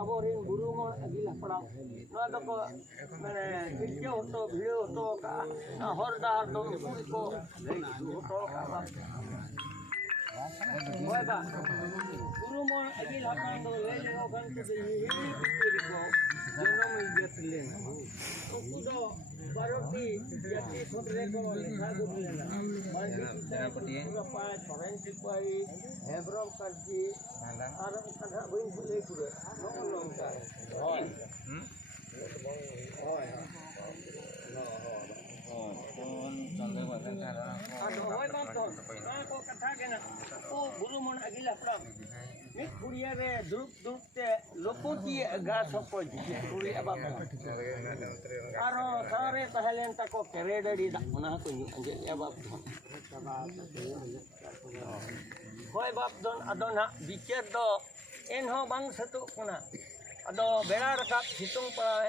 aborin burungon agila pram no do ko mane video hoto video hoto ka na hordar do puri ko hoto ka ba hoga burungon agila pram do lele ho kan to de puri ko jono mi jetle do baroti yati sotre ko lekha gudlela bandi kita pati pa forensic pai hebron karji ara kada buin bule pura no long ka hoy hoy kon chande watan ka ado hoy bam to ko katha kena o guru mon agila pram mit puriya re durup te lokoti ga sopo puri aba aro sare tahlen ta ko keredadi da ona ko ni anje aba hoy bap don adona bicer do enho bang satu kuna ado bera rakap hitung pa